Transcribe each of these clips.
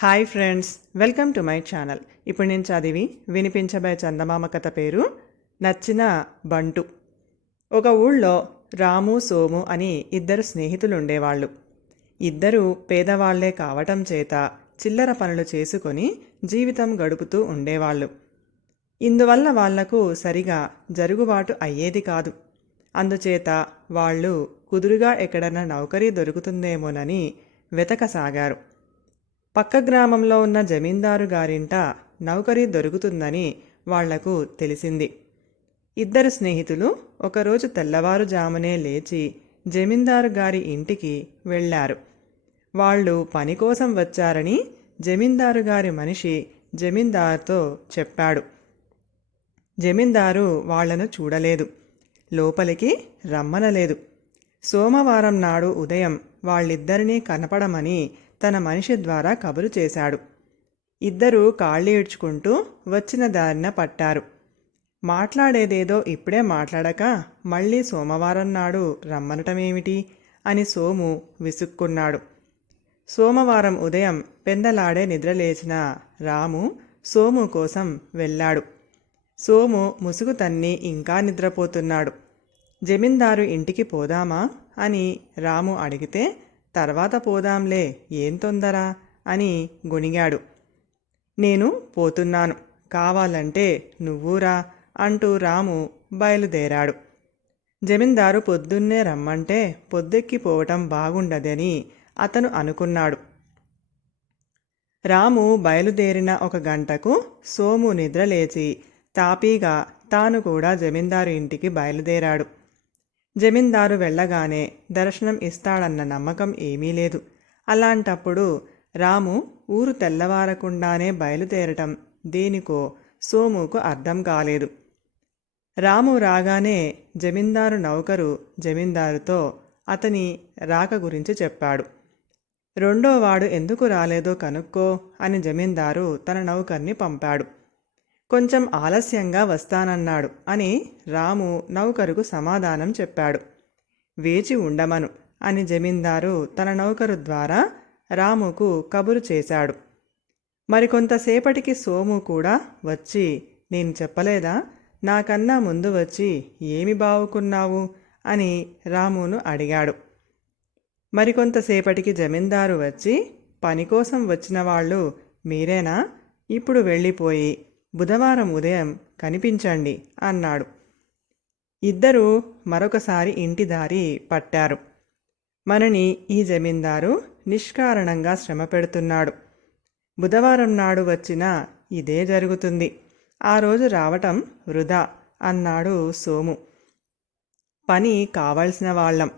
Hi friends welcome to my channel. ఇప్పుడు నేను చదివి వినిపించబోయే చందమామ కథ పేరు నచ్చిన బంటు. ఒక ఊళ్ళో రాము సోము అని ఇద్దరు స్నేహితులు ఉండేవాళ్ళు. ఇద్దరు పేదవాళ్ళే కావటం చేత చిల్లర పనులు చేసుకొని జీవితం గడుపుతూ ఉండేవాళ్ళు. ఇందువల్ల వాళ్ళకు సరిగా జరుగుబాటు అయ్యేది కాదు. అందుచేత వాళ్ళు కుదురుగా ఎక్కడన్నా నౌకరీ దొరుకుతుందేమోనని వెతకసాగారు. పక్క గ్రామంలో ఉన్న జమీందారు గారింట నౌకరీ దొరుకుతుందని వాళ్ళకు తెలిసింది. ఇద్దరు స్నేహితులు ఒకరోజు తెల్లవారుజామునే లేచి జమీందారు గారి ఇంటికి వెళ్ళారు. వాళ్ళు పని కోసం వచ్చారని జమీందారు గారి మనిషి జమీందారుతో చెప్పాడు. జమీందారు వాళ్ళను చూడలేదు. లోపలికి రమ్మనలేదు. సోమవారం నాడు ఉదయం వాళ్ళిద్దరినీ కనపడమని తన మనిషి ద్వారా కబురు చేశాడు. ఇద్దరూ కాళ్ళేడ్చుకుంటూ వచ్చిన దారిన పట్టారు. మాట్లాడేదేదో ఇప్పుడే మాట్లాడక మళ్ళీ సోమవారం నాడు రమ్మనటమేమిటి? అని సోము విసుక్కున్నాడు. సోమవారం ఉదయం పెందలాడే నిద్రలేచిన రాము సోము కోసం వెళ్ళాడు. సోము ముసుగు తన్ని ఇంకా నిద్రపోతున్నాడు. జమీందారు ఇంటికి పోదామా? అని రాము అడిగితే తర్వాత పోదాంలే ఏం తొందర? అని గొణిగాడు. నేను పోతున్నాను కావాలంటే నువ్వురా అంటూ రాము బయలుదేరాడు. జమీందారు పొద్దున్నే రమ్మంటే పొద్దెక్కిపోవటం బాగుండదని అతను అనుకున్నాడు. రాము బయలుదేరిన ఒక గంటకు సోము నిద్రలేచి తాపీగా తాను కూడా జమీందారు ఇంటికి బయలుదేరాడు. జమీందారు వెళ్ళగానే దర్శనం ఇస్తాడన్న నమ్మకం ఏమీ లేదు. అలాంటప్పుడు రాము ఊరు తెల్లవారకుండానే బయలుదేరటం దేనికో సోముకు అర్థం కాలేదు. రాము రాగానే జమీందారు నౌకరు జమీందారుతో అతని రాక గురించి చెప్పాడు. రెండోవాడు ఎందుకు రాలేదో కనుక్కో అని జమీందారు తన నౌకర్ని పంపాడు. కొంచెం ఆలస్యంగా వస్తానన్నాడు అని రాము నౌకరుకు సమాధానం చెప్పాడు. వేచి ఉండమను అని జమీందారు తన నౌకరు ద్వారా రాముకు కబురు చేశాడు. మరికొంతసేపటికి సోము కూడా వచ్చి నేను చెప్పలేదా? నాకన్నా ముందు వచ్చి ఏమి బావుకున్నావు? అని రామును అడిగాడు. మరికొంతసేపటికి జమీందారు వచ్చి పని కోసం వచ్చిన వాళ్ళు మీరేనా? ఇప్పుడు వెళ్ళిపోయి బుధవారం ఉదయం కనిపించండి అన్నాడు. ఇద్దరూ మరొకసారి ఇంటి దారి పట్టారు. మనని ఈ జమీందారు నిష్కారణంగా శ్రమ పెడుతున్నాడు. బుధవారం నాడు వచ్చినా ఇదే జరుగుతుంది. ఆ రోజు రావటం వృధా అన్నాడు సోము. పని కావాల్సిన వాళ్ళం.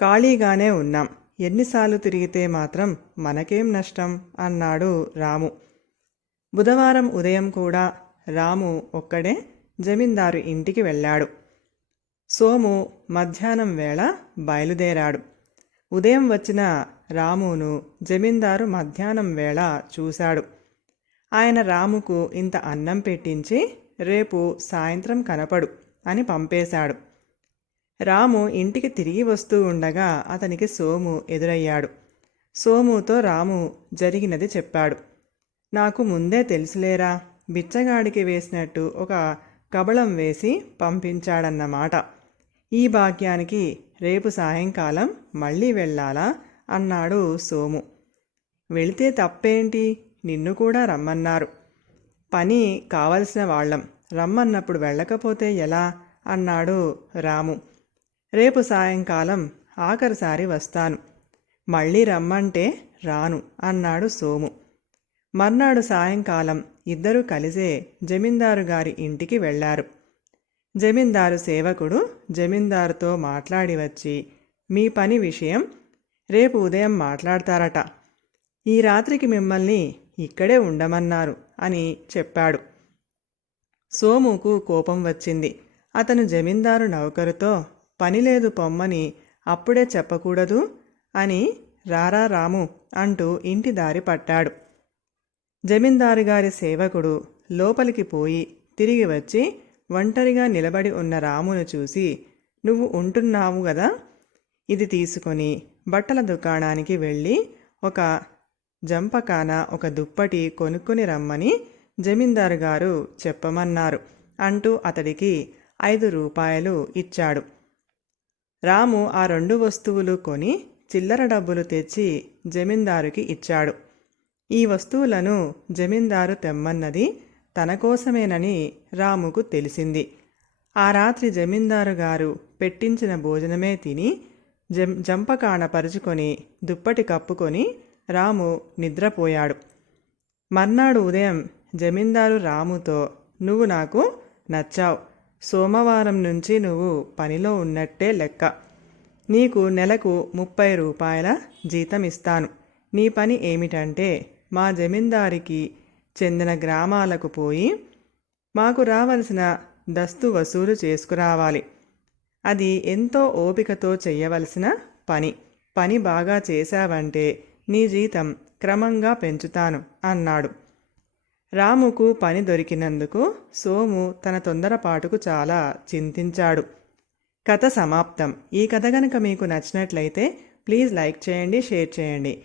ఖాళీగానే ఉన్నాం. ఎన్నిసార్లు తిరిగితే మాత్రం మనకేం నష్టం? అన్నాడు రాము. బుధవారం ఉదయం కూడా రాము ఒక్కడే జమీందారు ఇంటికి వెళ్ళాడు. సోము మధ్యాహ్నం వేళ బయలుదేరాడు. ఉదయం వచ్చిన రామును జమీందారు మధ్యాహ్నం వేళ చూశాడు. ఆయన రాముకు ఇంత అన్నం పెట్టించి రేపు సాయంత్రం కనపడు అని పంపేశాడు. రాము ఇంటికి తిరిగి వస్తూ ఉండగా అతనికి సోము ఎదురయ్యాడు. సోముతో రాము జరిగినది చెప్పాడు. నాకు ముందే తెలుసులేరా. బిచ్చగాడికి వేసినట్టు ఒక కబళం వేసి పంపించాడన్నమాట. ఈ భాగ్యానికి రేపు సాయంకాలం మళ్ళీ వెళ్ళాలా? అన్నాడు సోము. వెళితే తప్పేంటి? నిన్ను కూడా రమ్మన్నారు. పని కావలసిన వాళ్ళం. రమ్మన్నప్పుడు వెళ్ళకపోతే ఎలా? అన్నాడు రాము. రేపు సాయంకాలం ఆఖరిసారి వస్తాను. మళ్ళీ రమ్మంటే రాను అన్నాడు సోము. మర్నాడు సాయంకాలం ఇద్దరూ కలిసే జమీందారు గారి ఇంటికి వెళ్ళారు. జమీందారు సేవకుడు జమీందారుతో మాట్లాడి వచ్చి మీ పని విషయం రేపు ఉదయం మాట్లాడతారట. ఈ రాత్రికి మిమ్మల్ని ఇక్కడే ఉండమన్నారు అని చెప్పాడు. సోముకు కోపం వచ్చింది. అతను జమీందారు నౌకరుతో పని లేదు పొమ్మని అప్పుడే చెప్పకూడదు అని రారా రాము అంటూ ఇంటి దారి పట్టాడు. జమీందారు గారి సేవకుడు లోపలికి పోయి తిరిగి వచ్చి ఒంటరిగా నిలబడి ఉన్న రామును చూసి నువ్వు ఉంటున్నావు కదా ఇది తీసుకొని బట్టల దుకాణానికి వెళ్ళి ఒక జంపకాన ఒక దుప్పటి కొనుక్కొని రమ్మని జమీందారు గారు చెప్పమన్నారు. అంటూ అతడికి ఐదు రూపాయలు ఇచ్చాడు. రాము ఆ రెండు వస్తువులు కొని చిల్లర డబ్బులు తెచ్చి జమీందారుకి ఇచ్చాడు. ఈ వస్తువులను జమీందారు తెమ్మన్నది తన కోసమేనని రాముకు తెలిసింది. ఆ రాత్రి జమీందారు గారు పెట్టించిన భోజనమే తిని జం జంపకాణ పరుచుకొని దుప్పటి కప్పుకొని రాము నిద్రపోయాడు. మర్నాడు ఉదయం జమీందారు రాముతో నువ్వు నాకు నచ్చావు. సోమవారం నుంచి నువ్వు పనిలో ఉన్నట్టే లెక్క. నీకు నెలకు ముప్పై రూపాయల జీతం ఇస్తాను నీ పని ఏమిటంటే మా జమీందారికి చెందిన గ్రామాలకు పోయి మాకు రావలసిన దస్తు వసూలు చేసుకురావాలి. అది ఎంతో ఓపికతో చేయవలసిన పని. పని బాగా చేశావంటే నీ జీతం క్రమంగా పెంచుతాను అన్నాడు. రాముకు పని దొరికినందుకు సోము తన తొందరపాటుకు చాలా చింతించాడు. కథ సమాప్తం. ఈ కథ కనుక మీకు నచ్చినట్లయితే ప్లీజ్ లైక్ చేయండి షేర్ చేయండి.